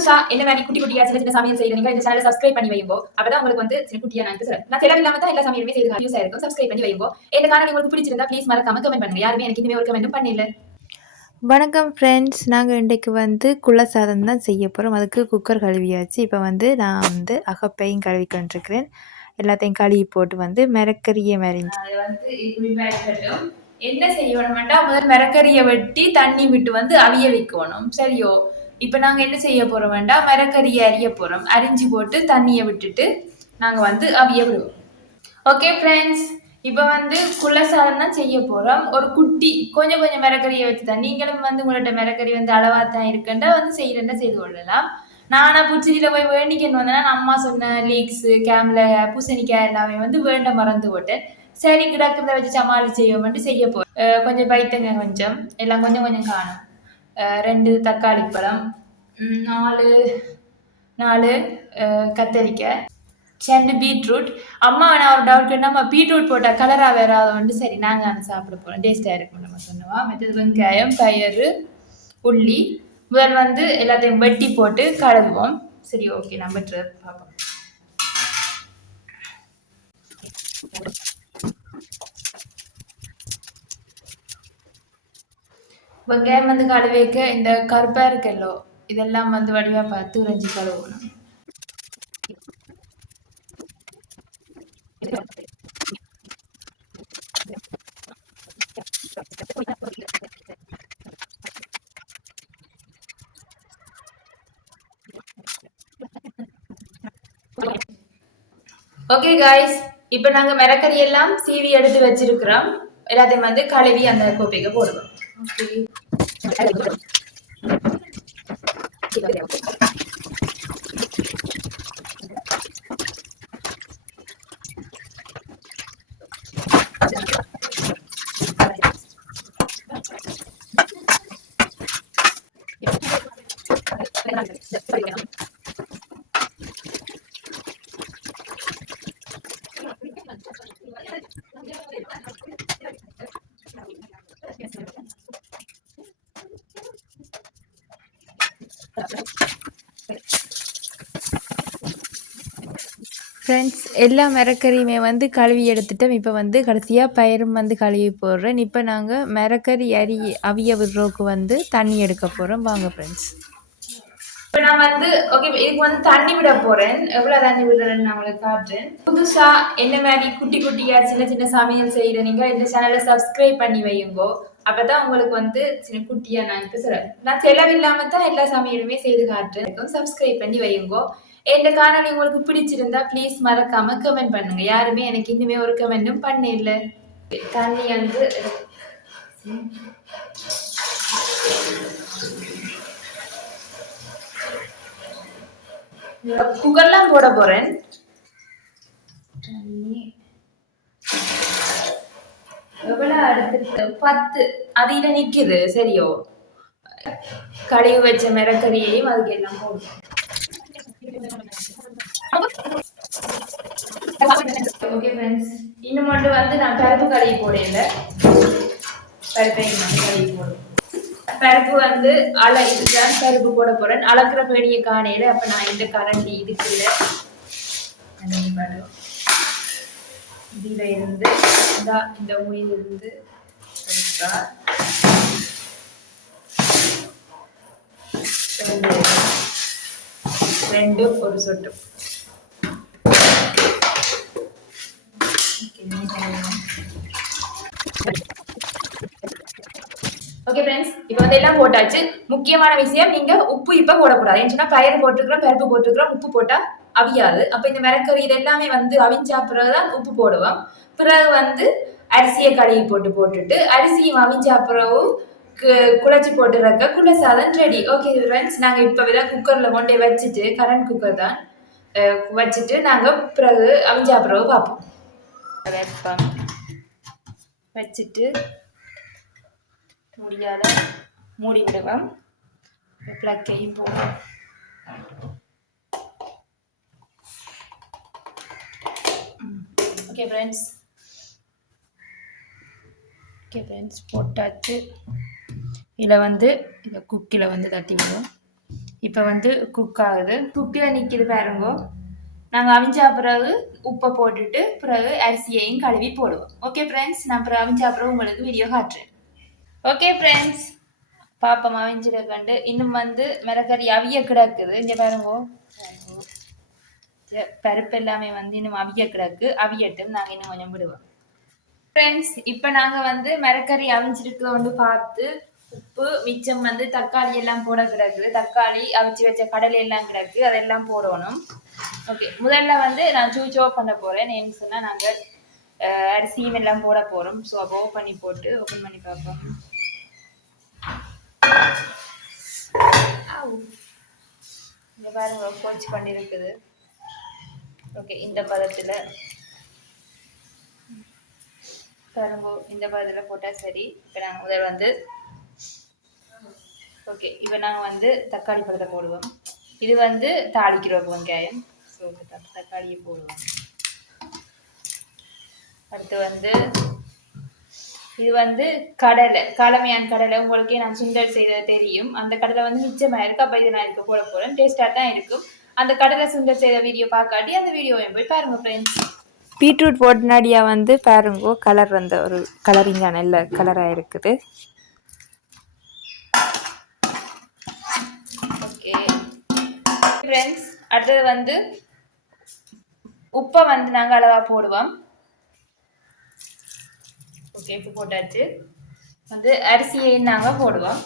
புதுசா என்ன மாதிரி குட்டி குட்டியா சின்ன சின்ன சமையல் செய்யறீங்க இந்த சேனலை சப்ஸ்கிரைப் பண்ணி வைங்கோ. அப்பதான் உங்களுக்கு வந்து சின்ன குட்டியா நான் செலவில்லாம தான் எல்லா சமையலுமே செய்து யூஸ் ஆயிருக்கும். சப்ஸ்கிரைப் பண்ணி வைங்கோ. இந்த காரணம் உங்களுக்கு பிடிச்சிருந்தா ப்ளீஸ் மறக்காம கமெண்ட் பண்ணுங்க. யாருமே எனக்கு இனிமே ஒரு கமெண்ட்டும் பண்ணல. வணக்கம் ஃப்ரெண்ட்ஸ், நாங்கள் இன்றைக்கு வந்து குள்ள சாதம் தான் செய்ய போகிறோம். அதுக்கு குக்கர் கழுவியாச்சு. இப்போ வந்து நான் வந்து அகப்பையும் கழுவிக்கொண்டிருக்கிறேன். எல்லாத்தையும் கழுவி போட்டு வந்து மிரக்கறியை மறிஞ்சு அதை வந்து என்ன செய்யணும்னா முதல் மிரக்கறியை வெட்டி தண்ணி விட்டு வந்து அவிய வைக்கணும். சரியோ? இப்போ நாங்கள் என்ன செய்ய போறோம் வேண்டாம், மிரக்கறியை அரிய போறோம். அரிஞ்சு போட்டு தண்ணியை விட்டுட்டு நாங்கள் வந்து அவிய விடுவோம். ஓகே ஃப்ரெண்ட்ஸ், இப்போ வந்து குள்ள சாதம் தான் செய்ய போறோம். ஒரு குட்டி கொஞ்சம் கொஞ்சம் மிரக்கறியை வச்சு தான் நீங்களும் வந்து உங்கள்ட்ட மிரக்கறி வந்து அளவா தான் இருக்குண்டா வந்து செய்யறேன்னா செய்து கொள்ளலாம். நானா பூச்செடியில போய் வேண்டிக்கன்னு வந்தேன்னா அம்மா சொன்ன லீக்ஸு கேம்ல பூசணிக்காய் எல்லாமே வந்து வேண்ட மறந்து போட்டேன். சரி கிடக்கிறத வச்சு சமாளி செய்வோம்ட்டு செய்ய போறேன். கொஞ்சம் பைத்தங்க கொஞ்சம் எல்லாம் கொஞ்சம் கொஞ்சம் காணும். 2 தக்காளி பழம், 4 கத்தரிக்காய், 2 பீட்ரூட். அம்மா நான் ஒரு டவுட் நம்ம பீட்ரூட் போட்டால் கலராக வேறாத வந்து சரி நாங்கள் அதை சாப்பிட போகிறோம், டேஸ்டாக இருக்கும் நம்ம சொன்னோம். மற்றது வெங்காயம், பயிறு, உள்ளி முதல் வந்து எல்லாத்தையும் வெட்டி போட்டு கழுவுவோம். சரி ஓகே, நம்ம பார்ப்போம். வெங்காயம் வந்து கழுவிக்க இந்த கருப்பா இருக்கல்லோ இதெல்லாம் வந்து வடிவா பார்த்து உறைஞ்சி கழுவணும். ஓகே காய்ஸ், இப்போ நாங்கள் மிரக்கறி எல்லாம் சீவி எடுத்து வச்சிருக்கிறோம். எல்லாத்தையும் வந்து கழுவி அந்த கோப்பைக்கு போடுவோம். ஃப்ரெண்ட்ஸ், எல்லா மிரக்கறியுமே வந்து கழுவி எடுத்துட்டோம். இப்போ வந்து கடைசியாக பயிரும் வந்து கழுவி போடுறேன். இப்போ நாங்கள் மிரக்கறி அவிய விடுறோக்கு வந்து தண்ணி எடுக்க போகிறோம். வாங்க ஃப்ரெண்ட்ஸ். இப்போ நான் வந்து ஓகே இதுக்கு வந்து தண்ணி விட போறேன். எவ்வளவு தண்ணி விடுறேன்னு நான் உங்களுக்கு காட்டுறேன். புதுசா என்ன மாதிரி குட்டி குட்டியா சின்ன சின்ன சமையல் செய்யற நீங்க இந்த சேனலை சப்ஸ்கிரைப் பண்ணி வையுங்கோ. அப்பதான் உங்களுக்கு வந்து சின்ன குட்டியா நான் இப்ப சொல்றேன். நான் செலவில்லாம தான் எல்லா சமையலுமே செய்து காட்டுறேன். சப்ஸ்கிரைப் பண்ணி வையுங்கோ. இந்த காணொலி உங்களுக்கு பிடிச்சிருந்தா ப்ளீஸ் மறக்காம கமெண்ட் பண்ணுங்க. யாருமே எனக்கு இன்னுமே ஒரு கமெண்ட்டும் பண்ண இல்லை. தண்ணி வந்து குக்கர்லாம் போட போறேன். எவ்வளவு அடுத்து 10 அதில நிக்குது. சரியோ? கழுவி வச்ச மிரக்கறியையும் அதுக்கு எல்லாம் போடுவோம். ஓகே ஃப்ரெண்ட்ஸ், இன்னும் மட்டும் வந்து நான் பருப்பு கழுவி போடல. பருப்பையும் வந்து கழுவி போடுவோம். பருப்பு வந்து இதுதான் பருப்பு போட போறேன். அளக்குற பெரிய காணையில அப்ப நான் இந்த கரண்டி இதுக்குள்ள இதுல இருந்து இந்த முடியில இருந்து ரெண்டு ஒரு சொட்டு. ஓகே ஃப்ரெண்ட்ஸ், இப்போ வந்து எல்லாம் போட்டாச்சு. முக்கியமான விஷயம், நீங்க உப்பு இப்ப போடக்கூடாது. ஏன்னா பயிறு போட்டுக்கிறோம், பருப்பு போட்டுக்கிறோம், உப்பு போட்டா அவியாது. அப்ப இந்த மிரக்கறி இது எல்லாமே வந்து அவிஞ்சா பிறகுதான் உப்பு போடுவோம். பிறகு வந்து அரிசியை கழுவி போட்டுட்டு அரிசியும் அவிஞ்சா பிறகு குழச்சி போட்டுறக்க குள்ள சாதம் ரெடி. ஓகே ஃப்ரெண்ட்ஸ், நாங்க இப்ப குக்கர்ல கொண்டே வச்சுட்டு கரண்ட் குக்கர் தான் வச்சுட்டு நாங்க பிறகு அவிஞ்சா பிறகு பார்ப்போம். வச்சுட்டு முடியாத மூடி விடுவோம். பிளக்கையும் போடுவோம். ஓகே ஃப்ரெண்ட்ஸ், போட்டாச்சு. இதில் வந்து இந்த குக்கில் வந்து தட்டி விடுவோம். இப்போ வந்து குக் ஆகுது. குக்கில் நிற்கிது பாருங்கோ. நாங்கள் அவிஞ்சா பிறகு உப்பை போட்டுட்டு பிறகு அரிசியையும் கழுவி போடுவோம். ஓகே ஃப்ரெண்ட்ஸ், நான் அப்புறம் அவிஞ்சா பிறகு உங்களுக்கு வீடியோ காட்டுறேன். ஓகே ஃப்ரெண்ட்ஸ், பாப்பம் அவிஞ்சிட கண்டு இன்னும் வந்து மிளகறி அவிய கிடக்குது. இங்கே பாருங்கோ, பருப்பு எல்லாமே வந்து இன்னும் அவிய கிடக்கு. அவியட்டும், நாங்கள் இன்னும் கொஞ்சம் விடுவோம். ஃப்ரெண்ட்ஸ், இப்போ நாங்கள் வந்து மிளகறி அவிஞ்சிருக்கோன்னு பார்த்து உப்பு மிச்சம் வந்து தக்காளி எல்லாம் போட கிடக்குது. தக்காளி அவிச்சு வச்ச கடலை எல்லாம் கிடக்கு, அதெல்லாம் போடணும். ஓகே, முதல்ல வந்து நான் சூச்சோ பண்ண போகிறேன். ஏன்னு சொன்னால் நாங்கள் அரிசியும் எல்லாம் போட போகிறோம். ஸோ அப்போ ஓப்பன் பண்ணி பார்ப்போம். இங்கே பாருங்க, கோச் பண்ணி இருக்குது. ஓகே, இந்த பதத்தில் பாருங்க, இந்த பதத்தில் போட்டால் சரி. இப்போ நாங்கள் முதல் வந்து ஓகே, இப்போ நாங்கள் வந்து தக்காளி பழத்தை போடுவோம். இது வந்து தாளிக்கிறோம் வெங்காயம். ஸோ தக்காளியை போடுவோம். அடுத்து வந்து இது வந்து கடலை, காலமையான கடலை. உங்களுக்கே நான் சுண்டல் செய்தது தெரியும். அந்த கடலை வந்து மிச்சமாக இருக்குது. அப்போ இதை நான் இருக்க போட போகிறேன். டேஸ்ட்டாக தான் இருக்கும். அந்த கடலை சுண்டல் செய்த வீடியோ பார்க்காட்டி அந்த வீடியோவை போய் பாருங்க ஃப்ரெண்ட்ஸ். பீட்ரூட் போட்டனாடியா வந்து பாருங்கோ, கலர் வந்து ஒரு கலரிங்கான நல்ல கலராக இருக்குது. ஓகே ஃப்ரெண்ட்ஸ், அடுத்தது வந்து உப்பை வந்து நாங்கள் அளவாக போடுவோம். ஓகே, உப்பு போட்டாச்சு. வந்து அரிசியை நாங்கள் போடுவோம்.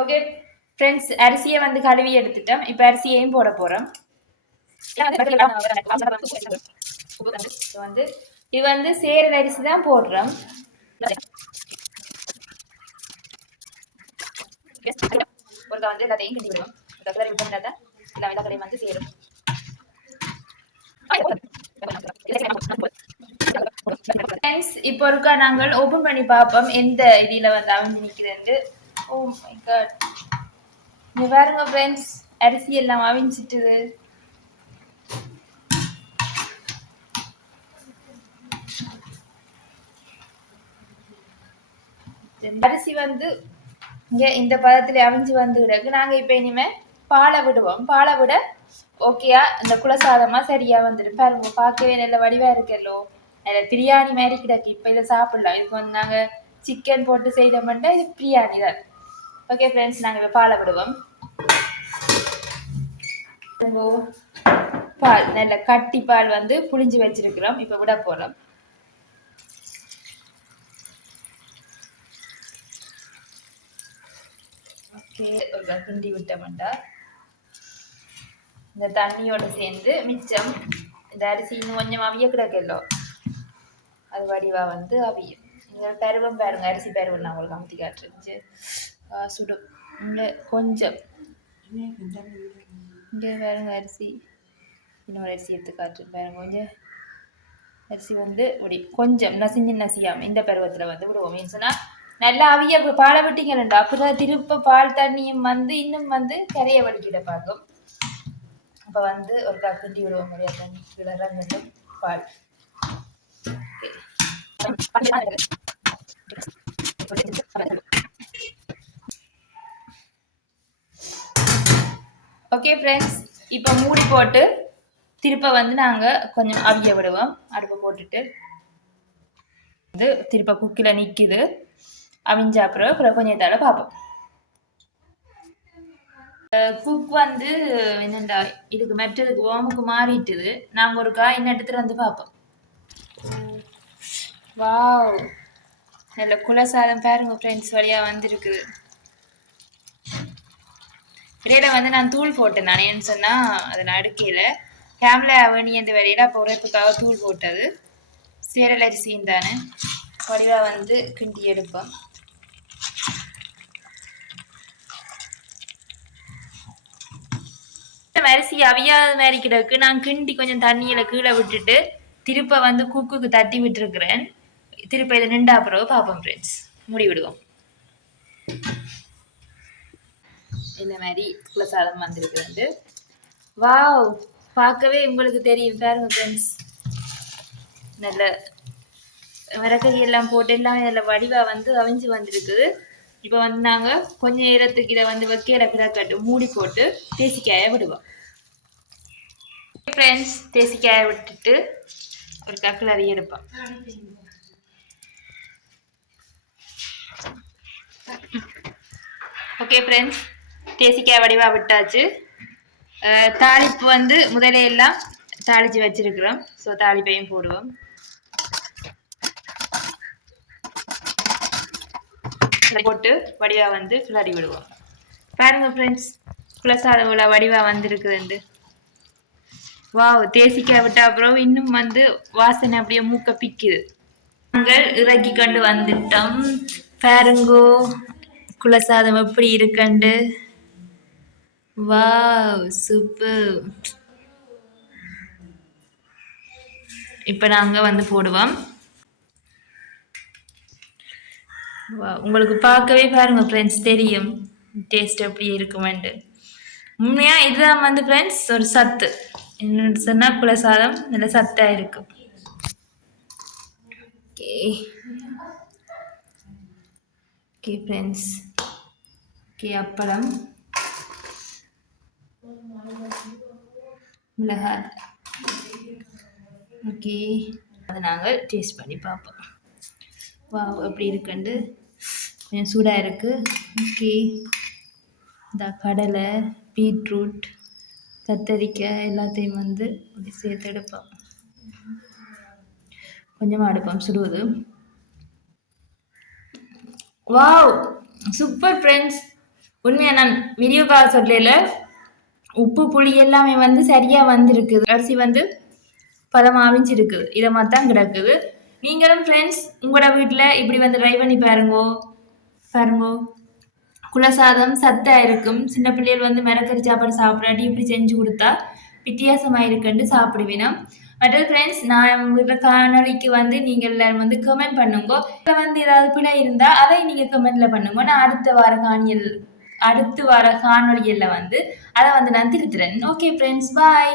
ஓகே ஃப்ரெண்ட்ஸ், அரிசியை வந்து கழுவி எடுத்துட்டோம். இப்போ அரிசியையும் போட போகிறோம். வந்து இது வந்து சேரல் அரிசி தான் போடுறோம். ஒரு வந்து எல்லாத்தையும் கிண்டி விடுவோம். கிளறி விட்டோம்னா தான் எல்லா தக்காளியும் வந்து சேரும். இப்போ இருக்கா நாங்கள் ஓபன் பண்ணி பார்ப்போம் எந்த இதில் வந்து அவிஞ்சு நிற்கிறேன். ஓ மை காட், இங்க பாருங்க ஃப்ரெண்ட்ஸ், அரிசி எல்லாம் அவிஞ்சிட்டுது. அரிசி வந்து இங்க இந்த பதத்துல அவிஞ்சு வந்து கிடக்கு. நாங்க இப்ப இனிமே பாலை விடுவோம். பாலை விட ஓகேயா இந்த குலசாதமா சரியா வந்துடும். பாருங்க, பார்க்கவே நல்ல வடிவா இருக்கல்லோ, நல்ல பிரியாணி மாதிரி கிடக்கு. இப்ப இதை சாப்பிடலாம். இதுக்கு வந்து நாங்க சிக்கன் போட்டு செய்தோம்னா இது பிரியாணி தான். ஓகே ஃப்ரெண்ட்ஸ், நாங்க இப்ப பாலை விடுவோம். பால் நல்ல கட்டி பால் வந்து புளிஞ்சு வச்சிருக்கிறோம். இப்ப விட போறோம். ஓகே, ஒரு கிண்டி விட்டோம்டா இந்த தண்ணியோட சேர்ந்து மிச்சம் இந்த அரிசி இன்னும் கொஞ்சம் அவிய கிடக்கல்லோ, அது வடிவா வந்து அவியும். நீங்கள் பருவம் பாருங்க, அரிசி பருவம் நான் உங்களுக்கு அமுத்தி காட்டுறேன். சுடும் இங்கே கொஞ்சம் இங்கே பாருங்க, அரிசி இன்னொரு அரிசி எடுத்து காட்டுறேன் பாருங்க. கொஞ்சம் அரிசி வந்து இப்படி கொஞ்சம் நசியாம இந்த பருவத்தில் வந்து விடுவோம். ஏன்னு சொன்னால் நல்லா அவிய பாலை விட்டீங்கடா, அப்புறம் திருப்ப பால் தண்ணியும் வந்து இன்னும் வந்து கரைய வடிக்கிட பார்க்கும். அப்போ வந்து ஒரு கிண்டி விடுவோம். நிறையா தண்ணி கிளறங்க பால். ஓகே ஃப்ரெண்ட்ஸ், இப்போ மூடி போட்டு திருப்ப வந்து நாங்கள் கொஞ்சம் அவிய விடுவோம். அடுப்பை போட்டுட்டு வந்து திருப்ப குக்கில் நிற்கிது. அவிஞ்ச அப்புறம் கொஞ்சம் தடவை பார்ப்போம். குக் வந்து என்னண்டா இதுக்கு மெட்டதுக்கு ஓமுக்கு மாறிட்டுது. நாங்கள் ஒரு காய் எடுத்துட்டு வந்து பார்ப்போம். வாவ், நல்ல குலசாதம் பாருங்க ஃப்ரெண்ட்ஸ், வழியாக வந்துருக்குது. இடையில வந்து நான் தூள் போட்டேன். நான் ஏன்னு சொன்னால் அதை நான் அடுக்கையில் கேம்ல அவனி அந்த வரையில அப்போ உரைப்புக்காக தூள் போட்டது. சேரல் அரிசியும் தானே வடிவாக வந்து கிண்டி எடுப்போம். அரிசி அவியாத மாதிரி கிடக்கு. நான் கிண்டி கொஞ்சம் தண்ணியில கீழே விட்டுட்டு திருப்ப வந்து குக்குக்கு தட்டி விட்டுருக்குறேன். திருப்ப இதை நின்றா பிறகு பார்ப்போம் ஃப்ரெண்ட்ஸ். மூடி விடுவோம். இந்த மாதிரி குலசாதம் வந்திருக்குது. வாவ், பார்க்கவே உங்களுக்கு தெரியும் பாருங்க ஃப்ரெண்ட்ஸ். நல்ல மிளகறி எல்லாம் போட்டு எல்லாமே நல்ல வடிவா வந்து அவிஞ்சு வந்திருக்குது. இப்போ வந்து நாங்கள் கொஞ்ச நேரத்துக்கு இதை வந்து வைக்கையில கிடக்கட்டு மூடி போட்டு தேசிக்காயை விடுவோம். ஃப்ரெண்ட்ஸ், தேசிக்காயை விட்டுட்டு ஒரு கக்கில் அறிய எடுப்போம். ஓகே ஃப்ரெண்ட்ஸ், தேசிக்காய் வடிவா விட்டாச்சு. தாளிப்பு வந்து முதலே எல்லாம் தாளித்து வச்சிருக்கிறோம். ஸோ தாளிப்பையும் போடுவோம். போட்டு வடிவா வந்து கிளறி விடுவோம். பாருங்க ஃப்ரெண்ட்ஸ், குலசாதம் இவ்வளோ வடிவா வந்திருக்குதுண்டு. வாவ், தேசிக்காய் விட்டா அப்புறம் இன்னும் வந்து வாசனை அப்படியே மூக்க பிக்குது. நாங்கள் இறக்கி கொண்டு வந்துட்டோம். பாருங்கோ குலசாதம் எப்படி இருக்கண்டு. Wow, super. இப்போ நாங்கள் வந்து போடுவோம். உங்களுக்கு பார்க்கவே பாருங்க ஃப்ரெண்ட்ஸ் தெரியும் டேஸ்ட் எப்படி இருக்குமெண்டு. உண்மையாக இதுதான் வந்து ஃப்ரெண்ட்ஸ் ஒரு சத்து. என்னென்னு சொன்னால் குலசாதம் நல்ல சத்தாக இருக்கும். ஓகே ஓகே ஃப்ரெண்ட்ஸ், ஓகே அப்பளம், மிளகாய். ஓகே, அதை நாங்கள் டேஸ்ட் பண்ணி பார்ப்போம். வா, எப்படி இருக்குண்டு. கொஞ்சம் சூடாக இருக்குது. ஓகே, இந்த கடலை, பீட்ரூட், கத்தரிக்காய் எல்லாத்தையும் வந்து அப்படி சேர்த்து எடுப்போம். கொஞ்சமாக எடுப்போம் சுடுவது. Wow, super friends. உண்மையாக நான் வீடியோ கால் சொல்லல, உப்பு புளி எல்லாமே வந்து சரியாக வந்துருக்குது. அரிசி வந்து பதமாக அவிஞ்சிருக்குது. இதை மாதிரி தான் கிடக்குது. நீங்களும் ஃப்ரெண்ட்ஸ் உங்களோட வீட்டில் இப்படி வந்து ட்ரை பண்ணி பாருங்கோ. குலசாதம் சத்தாக இருக்கும். சின்ன பிள்ளைகள் வந்து மிளகறி சாப்பாடு சாப்பிடாட்டி இப்படி செஞ்சு கொடுத்தா வித்தியாசமாக இருக்குன்னு சாப்பிடுவேன். மற்றது ஃப்ரெண்ட்ஸ், நான் உங்களோட காணொலிக்கு வந்து நீங்கள் எல்லாரும் வந்து கமெண்ட் பண்ணுங்க. இதில் வந்து ஏதாவது பிழை இருந்தால் அதை நீங்கள் கமெண்ட்ல பண்ணுங்க. நான் அடுத்த வார காணொலியில் வந்து அதை வந்து நான் திருத்துறேன். ஓகே ஃப்ரெண்ட்ஸ், பாய்.